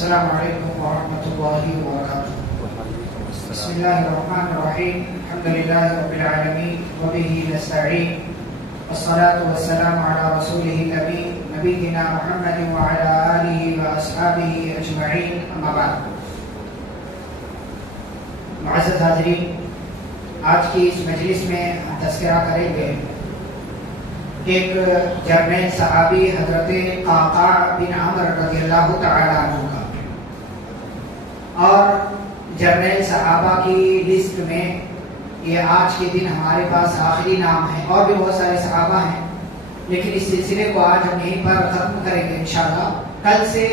السلام علیکم ورحمۃ اللہ وبرکاتہ۔ بسم اللہ الرحمن الرحیم، الحمد للہ رب العالمین وبہ نستعین، والصلاة والسلام علی رسولہ الامین نبینا محمد وعلی آلہ واصحابہ اجمعین، اما بعد۔ معزز حاضرین، آج کی اس مجلس میں ہم تذکرہ کریں گے ایک جرنیل صحابی حضرت قعقاع بن عمر رضی اللہ تعالی عنہ کا، اور جرنیل صحابہ کی لسٹ میں یہ آج کے دن ہمارے پاس آخری نام ہے، اور بھی بہت سارے صحابہ ہیں، لیکن اس سلسلے کو آج ہم یہیں پر ختم کریں گے انشاءاللہ۔ کل سے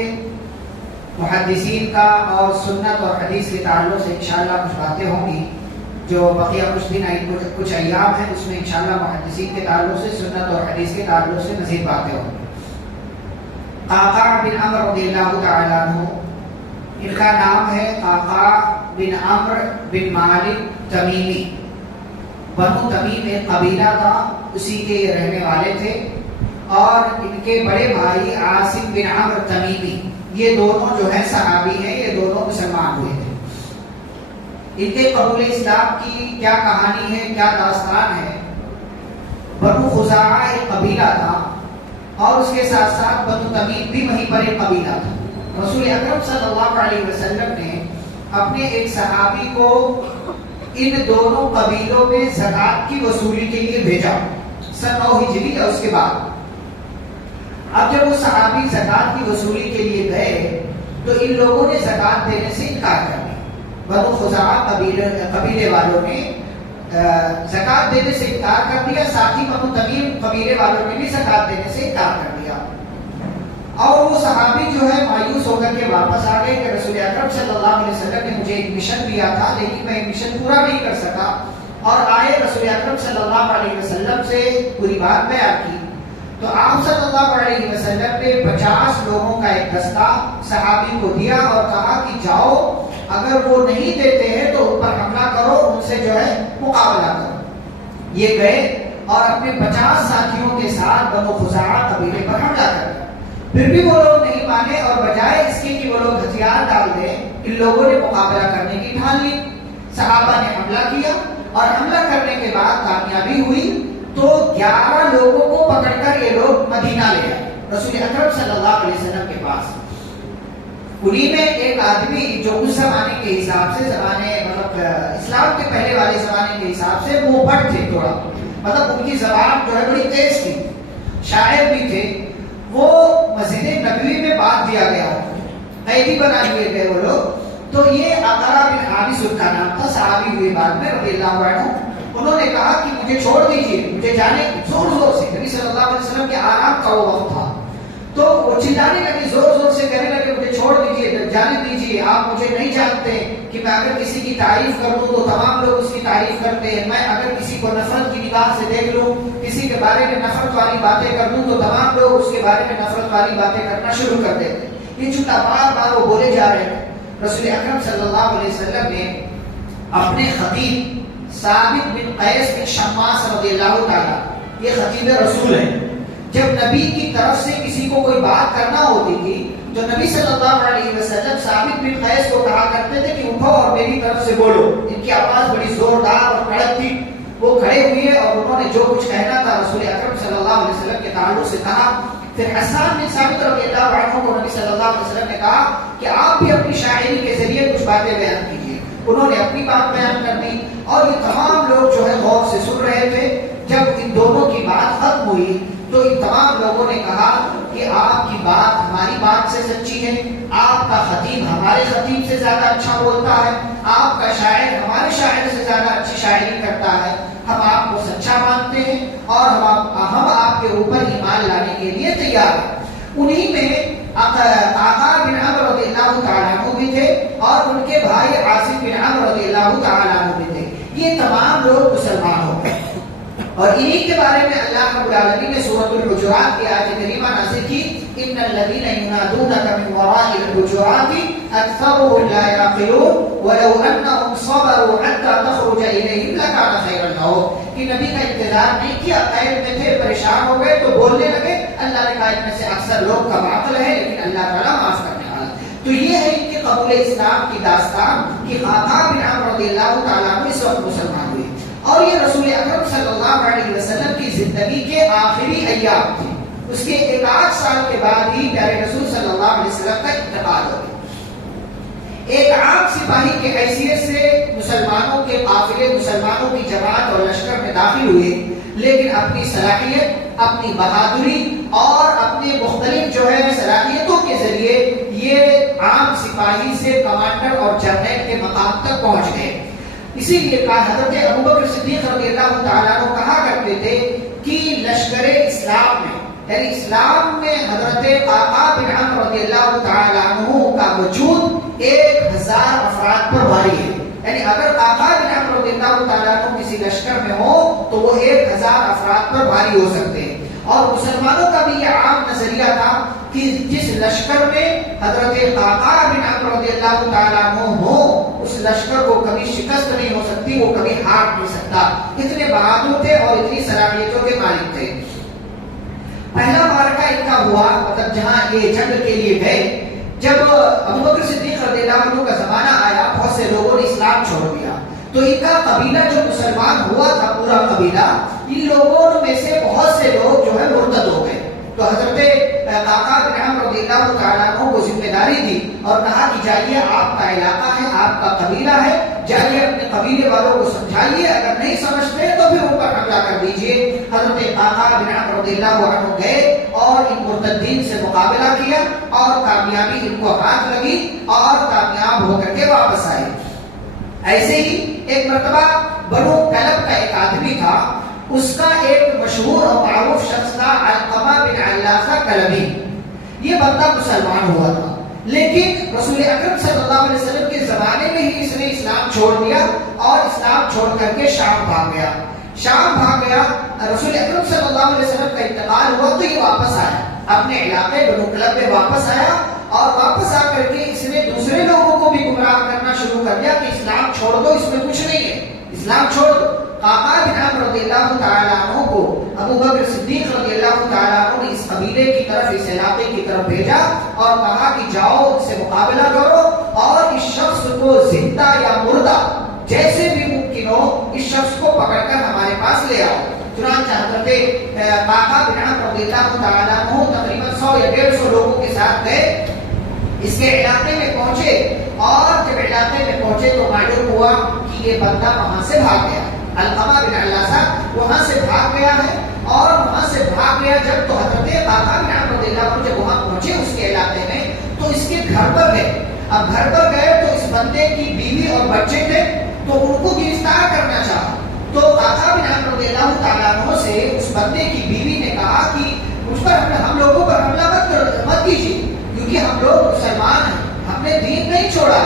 محدثین کا اور سنت اور حدیث کے تعلق سے انشاءاللہ کچھ باتیں ہوں گی، جو بقیہ کچھ دن کچھ ایام ہیں، اس میں انشاءاللہ محدثین کے تعلق سے، سنت اور حدیث کے تعلق سے مزید باتیں ہوں گی۔ قعقاع بن عمر رضی اللہ تعالی عنہ، ان کا نام ہے قعقاع بن عمر بن مالک تمیمی۔ بنو تمیم ایک قبیلہ تھا، اسی کے یہ رہنے والے تھے، اور ان کے بڑے بھائی عاصم بن عمر تمیمی، یہ دونوں جو ہے صحابی ہیں، یہ دونوں مسلمان ہوئے تھے۔ ان کے قبول اسلام کی کیا کہانی ہے، کیا داستان ہے؟ بنو خزاعہ ایک قبیلہ تھا، اور اس کے ساتھ ساتھ بنو تمیم بھی وہیں پر ایک قبیلہ تھا۔ رسول اکرم صلی اللہ علیہ وسلم نے اپنے ایک صحابی کو ان دونوں قبیلوں میں زکوٰۃ کی وصولی کے لیے بھیجا، سن 9 ہجری یا اس کے بعد۔ اب جب وہ صحابی زکوٰۃ کی وصولی کے لیے گئے تو ان لوگوں نے زکوٰۃ دینے سے انکار کر دیا۔ بنو خزاعہ قبیلے والوں نے زکوٰۃ دینے سے انکار کر دیا، ساتھ ہی بنو تمیم قبیلے والوں نے بھی زکوٰۃ دینے سے انکار کر دیا، اور وہ صحابی جو ہے مایوس ہو کر کے واپس آ گئے کہ رسول اکرم صلی اللہ علیہ وسلم نے مجھے ایک مشن دیا تھا، لیکن میں مشن پورا نہیں کر سکا، اور آئے رسول اکرم صلی اللہ علیہ وسلم سے پوری بات بیان کی۔ تو آپ صلی اللہ علیہ وسلم نے 50 لوگوں کا ایک دستہ صحابی کو دیا اور کہا کہ جاؤ، اگر وہ نہیں دیتے ہیں تو ان پر حملہ کرو، ان سے جو ہے مقابلہ کرو۔ یہ گئے اور اپنے 50 ساتھیوں کے ساتھ بنو خزاعہ قبیلے پر حملہ کر دیا۔ پھر بھی وہ لوگ نہیں مانے، اور بجائے اس کے کہ وہ لوگ ہتھیار ڈال دیں، ان لوگوں نے مقابلہ کرنے کی ٹھان لی۔ صحابہ نے حملہ کیا، اور حملہ کرنے کے بعد کامیابی ہوئی تو 11 لوگوں کو پکڑ کر یہ لوگ مدینہ لے آئے رسول اکرم صلی اللہ علیہ وسلم کے پاس۔ انہی میں ایک آدمی جو اس زمانے کے حساب سے، اسلام کے پہلے والے زمانے کے حساب سے وہ پٹ تھے تھوڑا، مطلب ان کی زبان جو ہے بڑی تیز تھی، شاعر بھی تھے۔ وہ مسجد نبوی میں باندھ دیا گیا، قیدی بنا لیے گئے وہ لوگ۔ تو یہ عقرہ بن حابس ان کا نام تھا، صحابی ہوئے بعد میں رضی اللہ عنہ۔ انہوں نے کہا کہ مجھے چھوڑ دیجیے، مجھے جانے، زور زور سے، نبی صلی اللہ علیہ وسلم کے آرام کا وہ وقت تھا، تو وہ چلانے لگے، زور زور سے کہنے لگے مجھے چھوڑ دیجیے، جانے دیجیے، آپ مجھے نہیں جانتے کہ میں اگر کسی کی تعریف کروں تو تمام لوگ اس کی تعریف کرتے ہیں، میں اگر کسی کو نفرت کی نگاہ سے دیکھ لوں، کسی کے بارے میں نفرت والی باتیں کر دوں تو تمام لوگ اس کے بارے میں نفرت والی باتیں کرنا شروع کر دیتے ہیں۔ یہ جھوٹا بار بار وہ بولے جا رہے ہیں۔ رسول اکرم صلی اللہ علیہ وسلم نے اپنے خطیب ثابت بن قیس بن شماس رضی اللہ تعالی، یہ خطیب رسول ہیں، جب نبی کی طرف سے کسی کو کوئی بات کرنا ہوتی تھی تو نبی صلی اللہ علیہ وسلم ثابت بن قیس کو کہا کرتے تھے کہ اٹھو اور میری طرف سے بولو۔ ان کی آواز بڑی زوردار اور کڑک تھی، وہ کھڑے ہوئے اور انہوں نے جو کچھ کہنا تھا رسول اکرم صلی اللہ علیہ وسلم کے تعلق سے کہا۔ پھر حسان بن ثابت رضی اللہ عنہ کو نبی صلی اللہ علیہ وسلم نے کہا کہ آپ بھی اپنی شاعری کے ذریعے کچھ باتیں بیان کیجیے۔ انہوں نے اپنی بات بیان کر دی، اور یہ تمام لوگ جو ہے غور سے سن رہے تھے۔ جب ان دونوں کی بات ختم ہوئی تو ان تمام لوگوں نے کہا کہ آپ کی بات ہماری بات سے سچی ہے، آپ کا خطیب ہمارے خطیب سے زیادہ اچھا بولتا ہے، آپ کا شاعر ہمارے شاعر سے زیادہ اچھی شاعری کرتا ہے، ہم آپ کو سچا مانتے ہیں، اور ہم آپ کے اوپر ایمان لانے کے لیے تیار ہیں۔ انہی میں قعقاع بن عمر رضی اللہ تعالیٰ عنہ بھی تھے، اور ان کے بھائی عاصم بن عمر رضی اللہ تعالیٰ عنہ بھی تھے۔ یہ تمام لوگ مسلمان ہو گئے، اور انہی کے بارے میں اللہ رب العالمین نے سورۃ الحجرات کی آیت کریمہ نازل کی، ان الذین ینادونک من وراء الحجرات اکثرهم لا یعقلون ولو انهم صبروا حتى تخرج الیہم لکان خیرا لهم۔ کہ نبی کا انتظار نہیں کیا، قید میں تھے، پریشان ہو گئے تو بولنے لگے، اللہ نے کہا ان میں سے اکثر لوگ کم عقل ہے لیکن اللہ تعالیٰ معاف کرنے والا۔ تو یہ ہے ان کے قبول اسلام کی داستان کہ قعقاع بن عمرو رضی اللہ تعالیٰ عنہ اس وقت مسلمان ہوئے، اور یہ رسول اکرم صلی اللہ علیہ وسلم کی زندگی کے آخری ایام تھے. اس کے 1 سال کے بعد ہی پیارے رسول صلی اللہ علیہ وسلم کا انتقال ہو گیا. ایک عام سپاہی کے حیثیت سے مسلمانوں کے قافلے، مسلمانوں کی جماعت اور لشکر میں داخل ہوئے، لیکن اپنی صلاحیت، اپنی بہادری اور اپنے مختلف صلاحیتوں کے ذریعے یہ عام سپاہی سے کمانڈر اور جنرل کے مقام تک پہنچ گئے. اسی لیے کہا حضرت ابوبکر صدیق رضی اللہ تعالیٰ عنہ کہا کرتے تھے کہ لشکر اسلام میں، یعنی اسلام میں حضرت قعقاع بن عمرو رضی اللہ تعالیٰ عنہ کا وجود 1000 افراد پر بھاری ہے. یعنی اگر قعقاع بن عمرو رضی اللہ تعالیٰ عنہ کسی لشکر میں ہو تو وہ 1000 افراد پر بھاری ہو سکتے ہیں. اور مسلمانوں کا بھی یہ عام نظریہ تھا کہ جس لشکر میں حضرت قعقاع بن عمرو رضی اللہ تعالیٰ عنہ ہو، اس لشکر کو کبھی شکست نہیں ہو سکتی، وہ کبھی ہار نہیں سکتا. اتنے بہادر تھے اور اتنی صلاحیتوں کے مالک تھے. پہلا معرکہ ان کا ہوا، مطلب جہاں یہ جنگ کے لیے گئے، جب ابوبکر صدیق رضی اللہ عنہ کا زمانہ آیا، بہت سے لوگوں نے اسلام چھوڑ دیا. تو ان کا قبیلہ جو مسلمان ہوا تھا، پورا قبیلہ، ان لوگوں میں سے بہت سے لوگ مرتد ہو گئے. تو حضرت قعقاع بن عمرو رضی اللہ تعالیٰ عنہ کو ذمہ داری دی اور کہا کہ جائیے، آپ کا علاقہ ہے، آپ کا قبیلہ ہے، جائیے اپنے قبیلے والوں کو سمجھائیے، اگر نہیں سمجھتے تو پھر ان پر حملہ کر دیجیے. حضرت قعقاع بن عمرو رضی اللہ عنہ گئے اور ان مرتدین سے مقابلہ کیا اور کامیابی ان کو ہاتھ لگی اور کامیاب ہو کر کے واپس آئے. ایسے ہی ایک مرتبہ بنو کلب کا ایک آدمی تھا، اس کا ایک مشہور اور معروف شخص تھا علقمہ بن علافہ کلبی. یہ بندہ مسلمان ہوا تھا، لیکن رسول اکرم صلی اللہ علیہ وسلم کے زمانے میں ہی اس نے اسلام چھوڑ دیا اور اسلام چھوڑ کر کے شام بھاگ گیا. رسول اکرم صلی اللہ علیہ وسلم کا انتقال ہوا تو یہ واپس آیا، اپنے علاقے بنو کلب میں واپس آیا، اور واپس آ کر کے اس نے دوسرے لوگوں کو بھی گمراہ کرنا شروع کر دیا کہ اسلام چھوڑ دو، اس میں کچھ نہیں ہے، اسلام چھوڑ دو. قعقاع بن عمرو رضی اللہ تعالیٰ عنہ کو ابوبکر صدیق رضی اللہ تعالیٰ عنہ نے اس قبیلے کی طرف، اس علاقے کی طرف بھیجا اور کہا کہ جاؤ ان سے مقابلہ کرو اور اس شخص کو زندہ یا مردہ جیسے بھی ممکن ہو اس شخص کو پکڑ کر ہمارے پاس لے آؤ. چنانچہ حضرت قعقاع بن عمرو رضی اللہ تعالیٰ عنہ تقریباً 100 یا 150 لوگوں کے ساتھ گئے، اس کے علاقے میں پہنچے، اور جب علاقے میں پہنچے تو معلوم ہوا کہ یہ بندہ وہاں سے بھاگ گیا. علقمہ بن علافہ وہاں سے بھاگ گیا ہے، اور وہاں سے بھاگ گیا جب تو حضرت قعقاع بن عمرو رضی اللہ عنہ جب وہاں پہنچے اس کے علاقے میں تو اس کے گھر پر گئے. اب گھر پر گئے تو اس بندے کی بیوی اور بچے تھے، تو ان کو گرفتار کرنا چاہا. تو قعقاع بن عمرو رضی اللہ تعالیٰ عنہ سے اس بندے کی بیوی نے کہا کہ اس پر ہم لوگوں پر حملہ مت کیجیے، کیونکہ ہم لوگ مسلمان ہیں، ہم نے دین نہیں چھوڑا،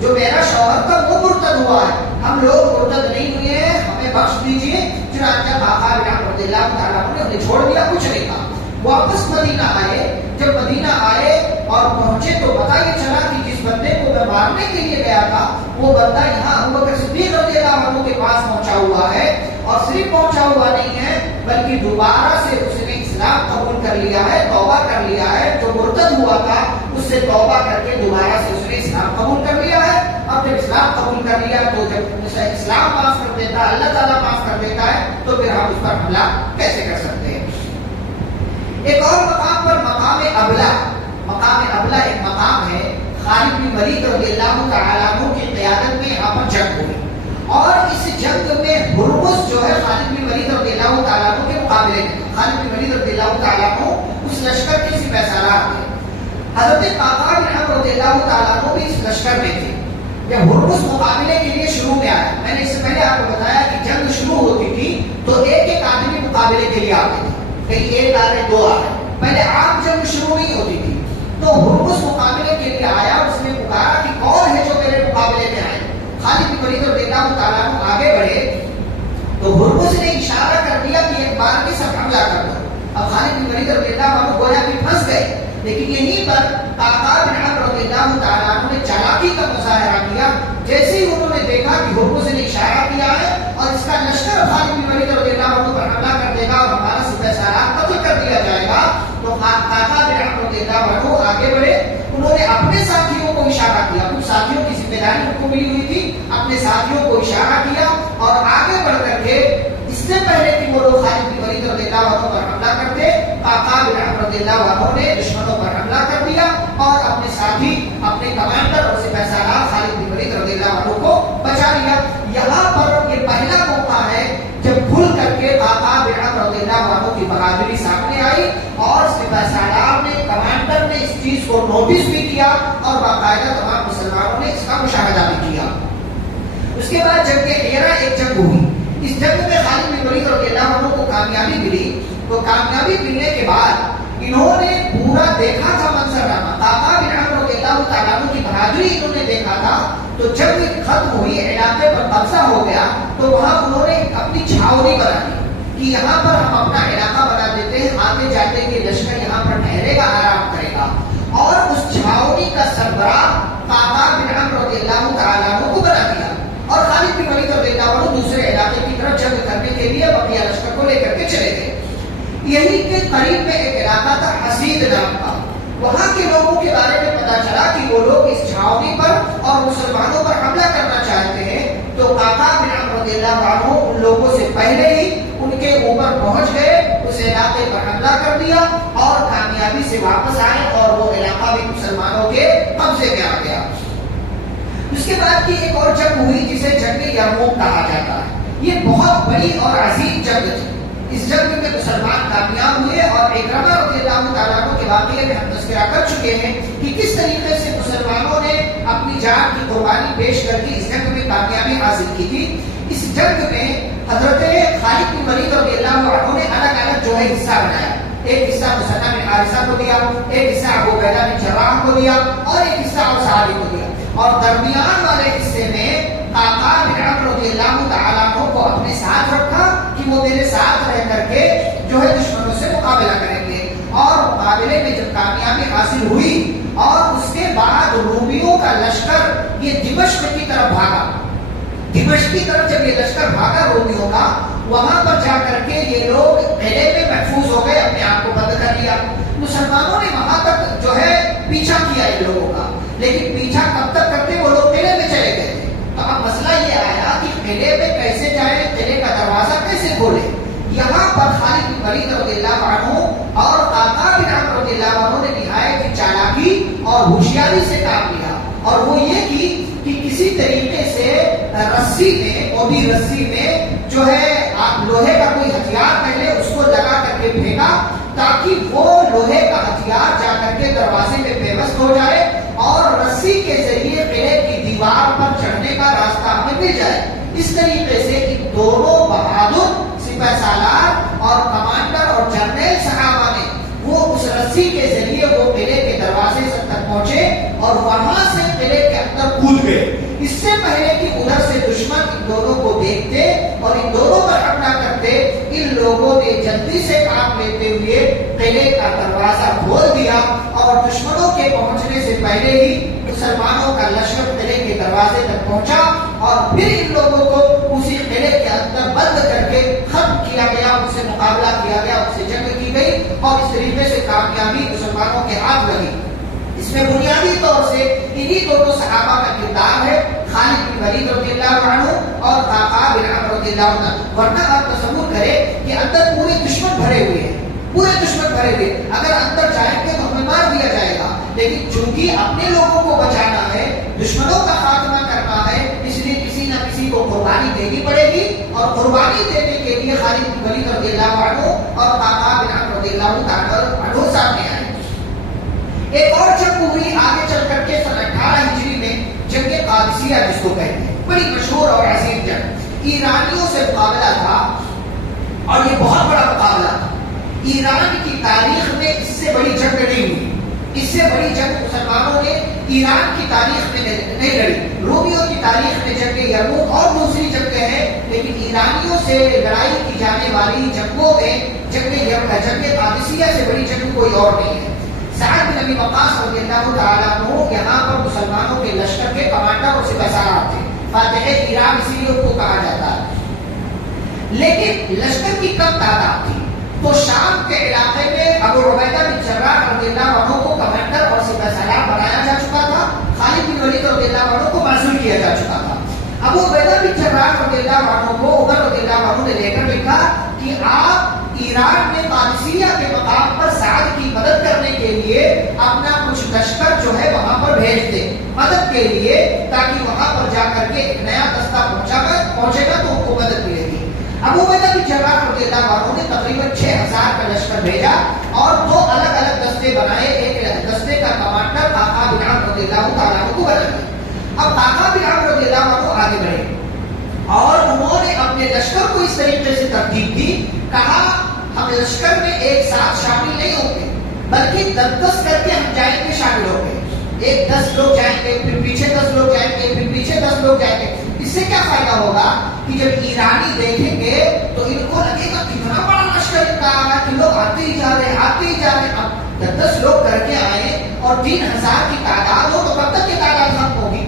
جو میرا شوہر تھا وہ مرتد ہوا ہے، ہم لوگ مرتد نہیں ہوئے ہیں، ہمیں بخش دیجیے. چنانچہ قعقاع بن عمرو رضی اللہ تعالیٰ عنہ نے انہیں چھوڑ دیا، کچھ نہیں کہا. واپس مدینہ آئے، جب مدینہ آئے اور پہنچے تو پتہ یہ چلا کہ جس بندے کو میں مارنے کے لیے گیا تھا وہ بندہ یہاں ابوبکر صدیق رضی اللہ عنہ کے پاس پہنچا ہوا ہے، اور صرف پہنچا ہوا نہیں ہے بلکہ دوبارہ سے اس نے اسلام قبول کر لیا ہے، توبہ کر لیا ہے. جو مرتد ہوا تھا اس سے توبہ کر کے دوبارہ سے اس نے اسلام قبول کر لیا ہے. اب جب اسلام قبول کر لیا تو جب اسلام معاف کر دیتا ہے، اللہ تعالیٰ معاف کر دیتا ہے، تو پھر ہم اس پر حملہ کیسے کر سکتے ہیں. ایک اور مقام پر مقام ابلا ایک مقام ہے. خالد بن ولید رضی اللہ تعالیٰ عنہ کی قیادت میں یہاں پر جنگ ہوئی، اور اس جنگ میں ہرمز جو ہے خالد بن ولید رضی اللہ تعالیٰ عنہ کے مقابلے میں، خالد بن ولید رضی اللہ تعالیٰ عنہ اس لشکر کے ذمہ دار تھے. حضرت قعقاع بن عمرو رضی اللہ تعالیٰ عنہ بھی اس لشکر میں تھے. جب ہرمز مقابلے کے لیے شروع میں آیا، میں نے اس سے پہلے آپ کو بتایا کہ جنگ شروع ہوتی تھی تو ایک آدمی مقابلے کے لیے آتے تھے، کہیں ایک آ رہے، دو آ رہے، پہلے عام جنگ شروع نہیں ہوتی تھی. تو ہرمز مقابلے کے لیے آیا، اس نے پکارا کہ کون ہے جو میرے مقابلے میں آئے. خالد بن ولید رضی اللہ تعالیٰ عنہ آگے بڑھے تو ہرمز نے اشارہ کر دیا کہ ایک بار کے سب حملہ کر دو. اب خالد بن ولید رضی اللہ عنہ گویا کہ پھنس گئے، لیکن یہیں پر قعقاع بن عمرو رضی اللہ تعالیٰ عنہ نے چالاکی کا مظاہرہ کیا. جیسے ہی انہوں نے دیکھا کہ ہرمز نے اشارہ کیا ہے اور اس کا لشکر خالد بن ولید رضی اللہ عنہ پر حملہ کر دے گا اور ہمارا سپہ سالار قتل کر دیا جائے گا، تو قعقاع بن عمرو رضی اللہ عنہ آگے بڑھے. انہوں نے اپنے ساتھیوں اشارہ کیا، کچھ ساتھیوں کی ذمہ داری ان کو ملی ہوئی تھی، اپنے ساتھیوں کو اشارہ کیا اور آگے بڑھ کر کے اس سے پہلے کہ وہ لوگ خالد بن ولید رضی اللہ عنہ پر حملہ کرتے، قعقاع بن عمرو رضی اللہ عنہ نے دشمنوں پر حملہ کر دیا اور اپنے ساتھی، اپنے کمانڈر اور سپہ سالار خالد بن ولید رضی اللہ عنہ کو بچا لیا۔ یہاں پر یہ پہلا موقع ہے جب کھل کر کے قعقاع بن عمرو رضی اللہ عنہ کی بہادری سامنے آئی اور سپہ سالار نے، کمانڈر نے اس چیز کو نوٹس بھی کیا اور باقاعدہ تمام مسلمانوں نے اس کا مشاہدہ بھی کیا۔ اس کے بعد جنگ عیرہ ایک جنگ ہوئی، اس جنگ میں خالد بن ولید رضی اللہ عنہ کو کامیابی ملی۔ تو کامیابی ملنے کے بعد انہوں نے پورا دیکھا تھا منظرنامہ، قعقاع بن عمرو رضی اللہ تعالیٰ عنہ کی بہادری انہوں نے دیکھا تھا۔ تو جب ختم ہوئی، علاقے پر قبضہ ہو گیا، تو وہاں انہوں نے اپنی چھاؤنی بنا دی کہ یہاں پر ہم اپنا علاقہ بنا دیتے ہیں، آتے جاتے کے لشکر یہاں پر ٹھہرے گا، آرام کرے گا۔ اور اس چھاؤنی کا سربراہ قعقاع بن عمرو رضی اللہ تعالیٰ عنہ کو بنا دیا اور خالد بن ولید رضی اللہ عنہ دوسرے علاقے کی طرف جنگ کرنے کے لیے بقیہ لشکر کو لے کر کے چلے گئے۔ یہی کے قریب میں ایک علاقہ تھا حسید نام کا، وہاں کے لوگوں کے بارے میں پتا چلا کہ وہ لوگ اس چھاؤنی پر اور مسلمانوں پر حملہ کرنا چاہتے ہیں۔ تو قعقاع بن عمرو رضی اللہ عنہ ان لوگوں سے پہلے ہی ان کے اوپر پہنچ گئے، اس علاقے پر حملہ کر دیا اور کامیابی سے واپس آئے اور وہ علاقہ بھی مسلمانوں کے قبضے میں آ گیا۔ اس کے بعد کی ایک اور جنگ ہوئی جسے جنگ یرموک کہا جاتا ہے۔ یہ بہت بڑی اور عظیم جنگ تھی۔ اس جنگ میں مسلمان کامیاب ہوئے اور اکرمہ رضی اللہ تعالیٰ عنہ کے واقعے میں ہم تذکرہ کر چکے ہیں کہ کس طریقے سے مسلمانوں نے اپنی جان کی قربانی پیش کر کے اس جنگ میں کامیابی حاصل کی تھی۔ اس جنگ میں حضرت خالد بن ولید رضی اللہ عنہ نے الگ الگ جو ہے حصہ بنایا، ایک حصہ مسنہ بن حارثہ کو دیا، ایک حصہ ابو عبیدہ بن جراح کو دیا اور ایک حصہ اور صحابی کو دیا، اور درمیان والے حصے میں قعقاع بن عمرو رضی اللہ تعالیٰ عنہ کو اپنے ساتھ رکھا کہ وہ میرے ساتھ رہ کر کے جو ہے دشمنوں سے مقابلہ کریں گے۔ اور مقابلے میں جب کامیابی حاصل ہوئی اور اس کے بعد رومیوں کا لشکر یہ دمشق کی طرف بھاگا، دمشق کی طرف جب یہ لشکر بھاگا رومیوں کا، وہاں پر جا کر کے یہ لوگ قلعے میں محفوظ ہو گئے، اپنے آپ کو بند کر لیا۔ مسلمانوں نے وہاں تک جو ہے پیچھا کیا ان لوگوں کا، لیکن پیچھا کب تک کرتے، وہ لوگ قلعے میں چلے گئے تھے۔ تو اب مسئلہ یہ آیا کہ قلعے میں کیسے جائے، قلعے کا دروازہ کیسے کھولے۔ یہاں پر خالد بن ولید رضی اللہ عنہ اور قعقاع بن عمرو رضی اللہ عنہ نے نہایت ہی چالاکی اور ہوشیاری سے کام لیا، اور وہ یہ کی کہ کسی طریقے سے رسی میں، موٹی رسی میں جو ہے آپ لوہے کا کوئی ہتھیار پہلے اس کو لگا کر کے پھینکا تاکہ وہ لوہے کا ہتھیار جا کر کے دروازے میں پیوست ہو جائے اور رسی کے ذریعے قلعے کی دیوار پر چڑھنے کا راستہ ہمیں مل جائے۔ اس طریقے سے ان دونوں بہادر سپہ سالار اور کمانڈر اور جرنیل صحابہ نے وہ اس رسی کے ذریعے وہ قلعے کے دروازے تک پہنچے اور وہاں سے قلعے کے اندر کود گئے، اس سے پہلے کہ ادھر سے دشمن ان دونوں کو دیکھتے اور ان دونوں پر حملہ کرتے۔ ان لوگوں نے جلدی سے کام لیتے ہوئے قلعے کا دروازہ کھول دیا اور دشمنوں کے پہنچنے سے پہلے ہی مسلمانوں کا لشکر قلعے کے دروازے تک پہنچا اور پھر ان لوگوں کو اسی قلعے کے اندر بند کر کے ختم کیا گیا، ان سے مقابلہ کیا گیا، ان سے جنگ کی گئی اور اس طریقے سے کامیابی مسلمانوں کے ہاتھ لگی۔ اس میں بنیادی طور سے انہی دونوں صحابہ کا کردار ہے، خالد بن ولید رضی اللہ عنہ اور قعقاع بن عمرو رضی اللہ عنہ۔ ورنہ آپ تصور کریں کہ اندر پورے دشمن بھرے ہوئے ہیں، پورے دشمن بھرے ہوئے، اگر اندر جائیں گے تو ہمیں مار دیا جائے گا، لیکن چونکہ اپنے لوگوں کو بچانا ہے، دشمنوں کا خاتمہ کرنا ہے، اس لیے کسی نہ کسی کو قربانی دینی پڑے گی، اور قربانی دینے کے لیے خالد بن ولید رضی اللہ عنہ اور قعقاع بن عمرو رضی اللہ عنہ سامنے آئے۔ ایک اور جنگ ہوئی آگے چل کر کے سن 18 ہجری میں، جنگ قادسیہ جس کو کہتے ہیں، بڑی مشہور اور عظیم جنگ، ایرانیوں سے مقابلہ تھا اور یہ بہت بڑا مقابلہ تھا۔ ایران کی تاریخ میں اس سے بڑی جنگ نہیں ہوئی، اس سے بڑی جنگ مسلمانوں نے ایران کی تاریخ میں نہیں لڑی۔ رومیوں کی تاریخ میں جنگ یرموک اور دوسری جنگیں ہیں، لیکن ایرانیوں سے لڑائی کی جانے والی جنگوں میں جنگ قادسیہ سے بڑی جنگ کوئی اور نہیں ہے۔ سعد بن ابی وقاص رضی اللہ تعالیٰ عنہ یہاں پر مسلمانوں کے لشکر کے کمانڈر اور سپہ سالار تھے، فاتح ایران اسی لیے ان کو کہا جاتا ہے۔ لیکن لشکر کی کم تعداد تھی، تو شام کے علاقے میں ابو عبیدہ بن جراح رضی اللہ عنہ کو کمانڈر اور سپہ سالار بنایا جا چکا تھا، خالد اپنا کچھ لشکر جو ہے وہاں پر بھیج دے مدد کے لیے، تاکہ وہاں پر جا کر کے ایک نیا دستہ پہنچے گا تو ان کو مدد ملے گی۔ ابو عبیدہ بن جراح رضی اللہ عنہ نے تقریباً 6000 کا لشکر بھیجا اور 2 الگ الگ دستے بنائے۔ ایک دستے کا کمانڈر قعقاع بن عمرو رضی اللہ تعالیٰ عنہ کو بنا دیا۔ اب قعقاع بن عمرو رضی اللہ عنہ آگے بڑھے اور انہوں نے اپنے لشکر کو اس طریقے سے ترتیب دی، کہا ہم لشکر میں ایک ساتھ شامل نہیں ہوں گے، بلکہ 10 کر کے ہم جائیں گے، شامل ہوں گے۔ ایک 10 لوگ جائیں گے، پھر پیچھے 10 لوگ جائیں گے، پھر پیچھے 10 لوگ جائیں گے۔ اس سے کیا فائدہ ہوگا کہ جب ایرانی دیکھیں گے تو ان کو لگے گا کتنا بڑا لشکر ان کا آ رہا ہے کہ لوگ آتے ہی جا رہے ہیں۔ اب 10 لوگ کر کے آئے اور 3000 کی تعداد ہو تو کب تک یہ تعداد ختم ہوگی؟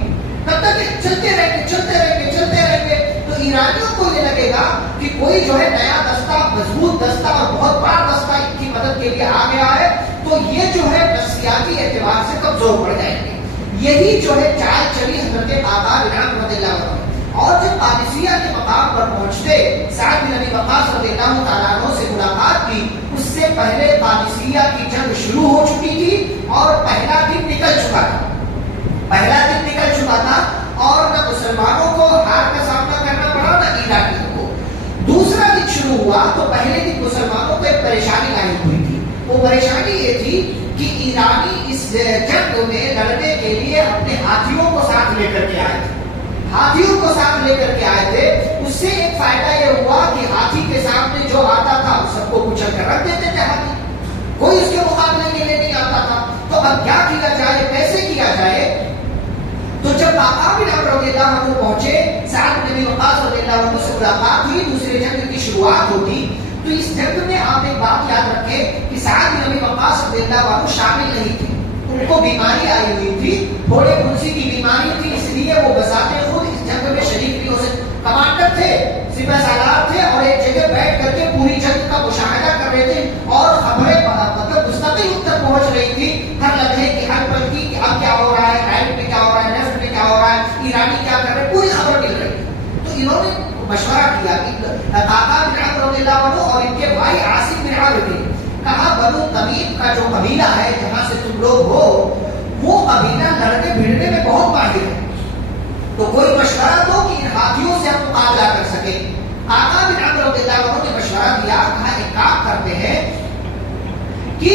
کب تک چلتے رہیں گے۔ تو ایرانیوں کو یہ لگے گا کہ کوئی جو ہے نیا دستہ، مضبوط دستہ اور بہت بڑا دستہ ان کی مدد کے لیے آ گیا ہے، تو یہ جو ہے نفسیاتی اعتبار سے کمزور پڑ جائیں گے۔ یہی جو ہے چال چلی حضرت قعقاع بن عمرو رضی اللہ عنہ۔ اور جب قادسیہ کے مقام پر پہنچتے، سعد بن ابی وقاص رضی اللہ تعالیٰ عنہ سے ملاقات کی۔ اس سے پہلے قادسیہ کی جنگ شروع ہو چکی تھی اور پہلا دن نکل چکا تھا اور نہ مسلمانوں کو ہار کا سامنا کرنا پڑا، نہ ایرانیوں کو۔ دوسرا دن شروع ہوا تو پہلے دن مسلمانوں کو ایک پریشانی لاحق ہوئی تھی۔ وہ پریشانی یہ تھی کہ ایرانی اس جنگ میں لڑنے کے لیے اپنے ہاتھیوں کو ساتھ لے کر کے آئے تھے۔ اس سے ایک فائدہ یہ ہوا کہ ہاتھی کے سامنے جو آتا تھا وہ سب کو کچل کر رکھ دیتے تھے، ہاتھی کوئی اس کے مقابلے کے لیے نہیں آتا تھا۔ تو اب کیا کیا جائے، کیسے کیا جائے؟ تو جب قعقاع بن عمرو رضی اللہ عنہ پہنچے، سعد بن ابی وقاص رضی اللہ عنہ سے ملاقات ہوئی، دوسرے جنگ کی شروعات ہوتی۔ تو اس جنگ میں آپ ایک بات یاد رکھیں کہ سعد بن ابی وقاص رضی اللہ عنہ شامل نہیں تھے، ان کو بیماری آئی ہوئی تھی، تھوڑے پھنسی کی بیماری تھی، اس لیے وہ بذات خود اس جنگ میں شریک نہیں ہو سکتے۔ کمانڈر تھے، سپہ سالار تھے اور ایک جگہ بیٹھ کر کے پوری جنگ کا مشاہدہ کر رہے تھے اور خبریں مطلب مستقل تک پہنچ رہی تھی، ہر لمحے کی ہر پل کی کہ اب کیا ہو رہا ہے، رائٹ میں کیا ہو رہا ہے، لیفٹ میں کیا ہو رہا ہے، ایرانی کیا کر رہے ہیں، پوری خبر مل رہی ہے۔ تو انہوں نے مشورہ کیا کہ قعقاع بن عمرو رضی اللہ عنہ اور ان کے بھائی عاصم بن عامر نے کہا بنو تمیم کا جو قبیلہ ہے جہاں سے تم لوگ ہو، وہ قبیلہ لڑنے بھیڑنے میں بہت ماہر ہے، تو کوئی مشورہ دو کہ ان ہاتھیوں سے ہم مقابلہ کر سکیں۔ قعقاع بن عمرو رضی اللہ عنہ نے مشورہ دیا، کہا ایک کام کرتے ہیں کہ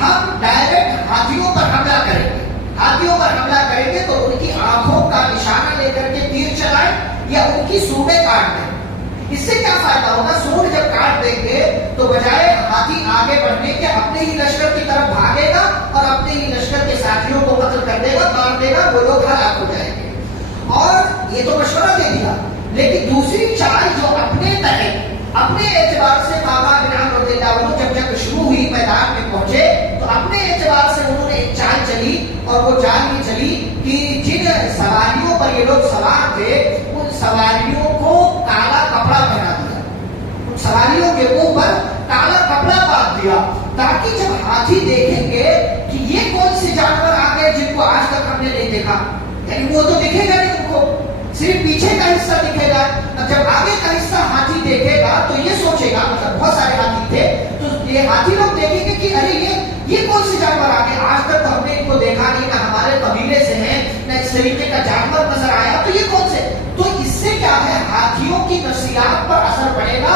ہم ڈائریکٹ ہاتھیوں پر حملہ کریں گے تو ان کی آنکھوں کا نشانہ لے کر کے تیر چلائیں یا ان کی سونڈیں کاٹ دیں۔ اس سے کیا فائدہ ہوگا؟ سونڈ جب کاٹ دیں گے تو بجائے ہاتھی آگے بڑھنے کے اپنے ہی لشکر کی طرف بھاگے گا اور اپنے ہی لشکر کے ساتھیوں کو قتل کر دے گا، مار دے گا، وہ لوگ ہلاک ہو جائیں گے۔ اور یہ تو مشورہ دے دیا، لیکن دوسری چال جو اپنے اعتبار سے قعقاع بن عمرو رضی اللہ عنہ جب جنگ شروع ہوئی، میدان میں پہنچے تو اپنے اعتبار سے انہوں نے ایک چال چلی، اور وہ چال یہ چلی کہ جن سواریوں پر یہ لوگ سوار تھے ان سواریوں کو کالا کپڑا پہنا دیا، ان سواریوں کے اوپر کالا کپڑا باندھ دیا، تاکہ جب ہاتھی دیکھیں گے کہ یہ کون سے جانور آ گئے جن کو آج تک ہم نے نہیں دیکھا، یعنی وہ تو دکھے گا نہیں، ان کو صرف پیچھے کا حصہ دکھے گا، اب جب آگے کا حصہ ہاتھی دیکھے گا تو یہ سوچے گا، مطلب بہت سارے ہاتھی تھے، تو یہ ہاتھی لوگ دیکھیں گے کہ ارے یہ کون سے جانور آ گئے، آج تک تو ہم نے ان کو دیکھا نہیں، نہ ہمارے قبیلے سے ہیں، نہ اس طریقے کا جانور نظر آیا، تو یہ کون سے؟ تو اس سے کیا ہے، ہاتھیوں کی نفسیات پر اثر پڑے گا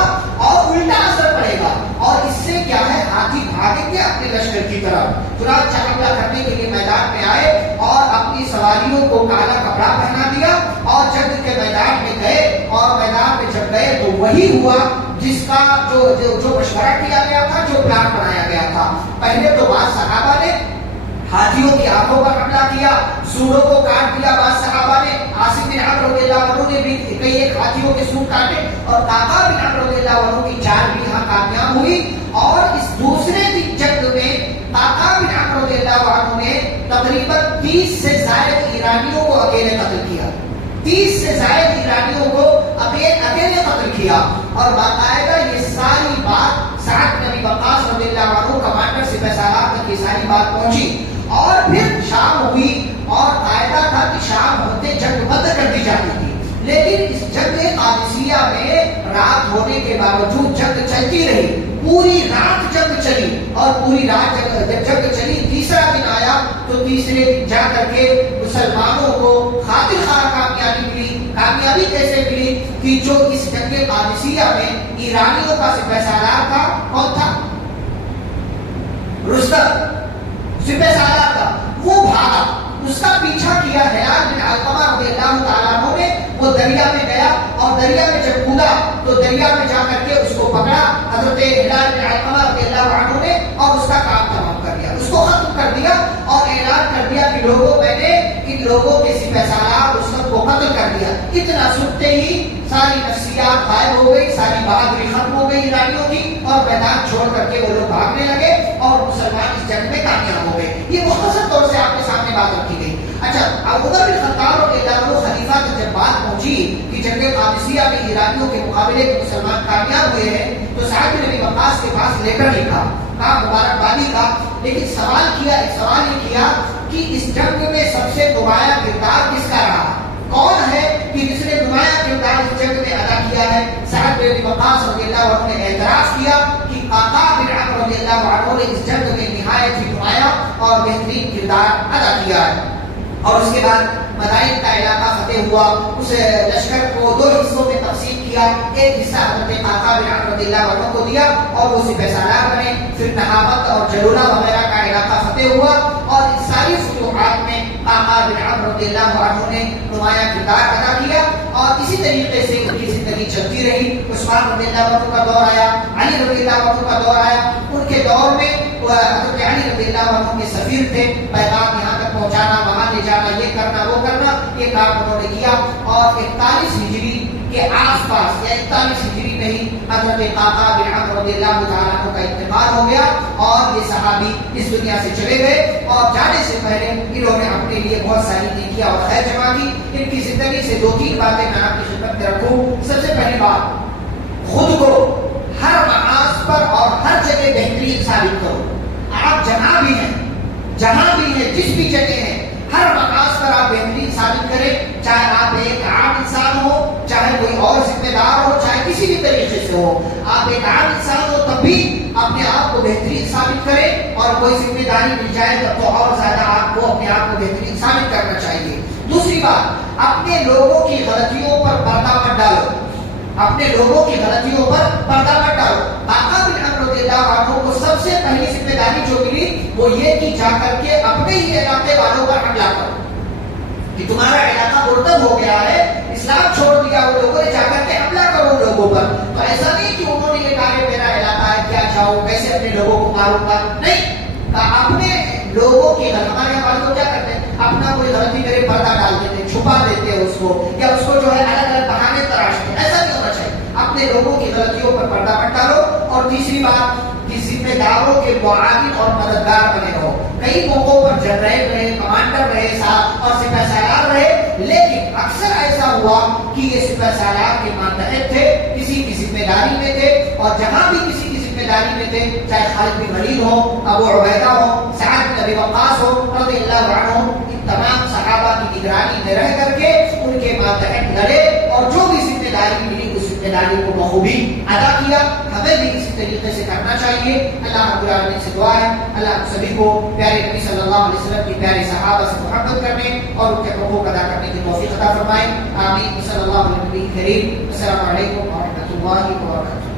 اور الٹا اثر پڑے گا، اور اس سے کیا ہے، ہاتھی بھاگیں گے اپنے لشکر کی طرف۔ چنانچہ حملہ کرنے کے لیے میدان میں آئے اور اپنی سواریوں کو کالا کپڑا پہنا دیا اور جنگ کے میدان میں گئے، اور میدان میں جب گئے تو وہی ہوا جس کا جو مشورہ کیا گیا تھا، جو پلان بنایا گیا تھا۔ پہلے تو بعض صحابہ نے ہاتھیوں کی آنکھوں پر حملہ کیا، سونڈوں کو کاٹ دیا، بعض صحابہ نے، عاصم بن عمرو رضی اللہ عنہ نے بھی کئی ایک ہاتھیوں کے سونڈ کاٹے، اور قعقاع بن عمرو رضی اللہ عنہ کی چال بھی یہاں کامیاب ہوئی۔ اور اس دوسرے دن جنگ میں قعقاع بن عمرو رضی اللہ عنہ نے تقریباً 30 سے زائد ایرانیوں کو اکیلے قتل کیا، 30 سے زائد ایرانیوں کو اکیلے قتل کیا، اور باقاعدہ یہ ساری بات سعد بن ابی وقاص رضی اللہ عنہ کمانڈر سپہ سالار تک یہ ساری بات پہنچی، اور پھر شام ہوئی، اور قاعدہ تھا کہ شام ہوتے جنگ بند کر دی جاتی تھی، لیکن اس جنگ قادسیہ میں رات ہونے کے باوجود جنگ چلتی رہی، پوری رات جنگ چلی، اور پوری رات جب جنگ چلی تیسرا دن آیا تو تیسرے دن جا کر کے مسلمانوں کو خاطر خواہ کامیابی ملی۔ کامیابی کیسے ملی کہ جو اس جنگ قادسیہ میں ایرانیوں کا سپہ سالار تھا، کون تھا؟ رستم سپہ سالار تھا، وہ بھاگا، اس کا پیچھا کیا ہلال بن علقمہ رضی اللہ تعالیٰ عنہ نے، وہ دریا میں گیا اور دریا میں جب کودا تو دریا میں جا کر کے اس کو پکڑا حضرت ہلال بن علقمہ رضی اللہ عنہ نے، اور اس کا کام تمام کر دیا، اس کو ختم کر دیا اور اعلان کر دیا کہ لوگوں میں نے ان لوگوں کے سپہ سالار رستم کو قتل کر دیا۔ اتنا سنتے ہی ساری نفسیات غائب ہو گئی، ساری بہادری ختم ہو گئی ایرانیوں کی، اور میدان چھوڑ کر کے وہ لوگ بھاگنے لگے اور مسلمان اس جنگ میں کامیاب ہو گئے۔ یہ مختصر طور سے آپ کے سامنے بات رکھی گئی۔ اچھا، اب عمر بن خطاب رضی اللہ عنہ خلیفہ کی جب بات پہنچی کہ جنگ قادسیہ میں ایرانیوں کے مقابلے میں مسلمان کامیاب ہوئے ہیں تو سعد بن ابی وقاص کے پاس لیٹر لکھا، کہا مبارکبادی کا، لیکن سوال یہ کیا کہ اس جنگ میں سب سے نمایاں کردار کس کا رہا؟ کون ہے کہ جس نے نمایاں کردار اس جنگ میں ادا کیا ہے؟ سعد بن ابی وقاص رضی اللہ عنہ نے اعتراف کیا کہ قعقاع بن عمرو رضی اللہ عنہ نے اس جنگ میں نہایت ہی نمایاں اور بہترین کردار ادا کیا ہے۔ اور اس کے بعد مدائن کا علاقہ فتح ہوا، اس لشکر کو دو حصوں میں تقسیم کیا، ایک حصہ حضرت قعقاع بن عمرو رضی اللہ عنہ کو دیا اور وہ سپہ سالار بنے، پھر نہاوند اور جلولہ وغیرہ کا علاقہ فتح ہوا، اور ان ساری فتوحات میں قعقاع بن عمرو رضی اللہ عنہ نے نمایاں کردار ادا کیا، اور اسی طریقے سے ان کی زندگی چلتی رہی۔ عثمان رضی اللہ عنہ کا دور آیا، علی رضی اللہ عنہ کا دور آیا، ان کے دور میں حضرت علی رضی اللہ عنہ کے سفیر تھے، پیغام یہاں تک پہنچانا، وہاں لے جانا، یہ کرنا وہ کرنا، یہ کام انہوں نے کیا، اور 41 ہجری کے آس پاس یا 41 ہجری میں ہی حضرت قعقاع بن عمرو رضی اللہ تعالیٰ عنہ کا انتقال ہو گیا، اور یہ صحابی اس دنیا سے چلے گئے، اور جانے سے پہلے انہوں نے اپنے لیے بہت ساری نیکیاں اور خیر جمع کی۔ ان کی زندگی سے 2-3 باتیں میں آپ کی خدمت میں رکھوں۔ سب سے پہلی بات، خود کو ہر معاش پر اور ہر جگہ بہترین ثابت کرو۔ آپ جہاں بھی ہیں جس بھی جگہ ہیں، ہر مقاصد پر آپ بہترین ثابت کریں، چاہے آپ ایک عام انسان ہو، چاہے کوئی اور ذمہ دار ہو، چاہے کسی بھی طریقے سے ہو، آپ ایک عام انسان ہو تب بھی اپنے آپ کو بہترین ثابت کریں، اور کوئی ذمہ داری مل جائے تب تو اور زیادہ آپ کو اپنے آپ کو بہترین ثابت کرنا چاہیے۔ دوسری بات، اپنے لوگوں کی غلطیوں پر پردہ مت ڈالو، اپنے لوگوں کی غلطیوں پر پردہ مت ڈالو۔ قعقاع بن عمرو رضی اللہ عنہ کو سب سے پہلی ذمہ داری جو ملی وہ یہ کہ جا کر کے اپنے ہی علاقے والوں پر حملہ کرو، کہ تمہارا علاقہ مرتد ہو گیا ہے، اسلام چھوڑ دیا وہ لوگوں نے، جا کر کے حملہ کرو لوگوں پر۔ تو ایسا نہیں کہ انہوں نے یہ کہا کہ میرا علاقہ ہے، کیا جاؤ، کیسے اپنے لوگوں کو ماروں گا، نہیں، اپنے لوگوں کی ہمارے ہمارے کو کیا کرتے ہیں، اپنا کوئی غلطی کرے پردہ ڈال دیتے ہیں، چھپا دیتے ہیں اس کو، یا اس کو جو ہے الگ الگ بہانے تراشتے ہیں، ایسا نہیں ہونا چاہیے۔ اپنے لوگوں کی غلطیوں پر پردہ مت ڈالو۔ اور تیسری بات کہ ذمہ داروں کے معاون اور مددگار بنے رہو۔ کئی موقعوں پر جنرل رہے، کمانڈر رہے اور سپہ سالار رہے، لیکن اکثر ایسا ہوا کہ یہ سپہ سالار کے ماتحت تھے، کسی کی ذمہ داری میں تھے، اور جہاں بھی کسی کی ذمہ داری میں تھے، چاہے خالد بن ولید ہو، ابو عبیدہ ہو، سعد بن ابی وقاص ہو رضی اللہ عنہ، ان تمام صحابہ کی نگرانی میں رہ کر کے ان کے ماتحت لڑے، اور جو بھی ذمہ داری ملی اس ذمہ داری کو بخوبی ادا کیا۔ ہمیں بھی اسی طریقے سے کرنا چاہیے۔ اللہ رب العالمین سے دعا ہے اللہ ہم سبھی کو پیارے نبی صلی اللہ علیہ وسلم کی پیارے صحابہ سے محبت کرنے اور ان کے حقوق ادا کرنے کی توفیق عطا فرمائے۔ آمین۔ صلی اللہ علیہ وسلم۔ السلام علیکم ورحمۃ اللہ وبرکاتہ۔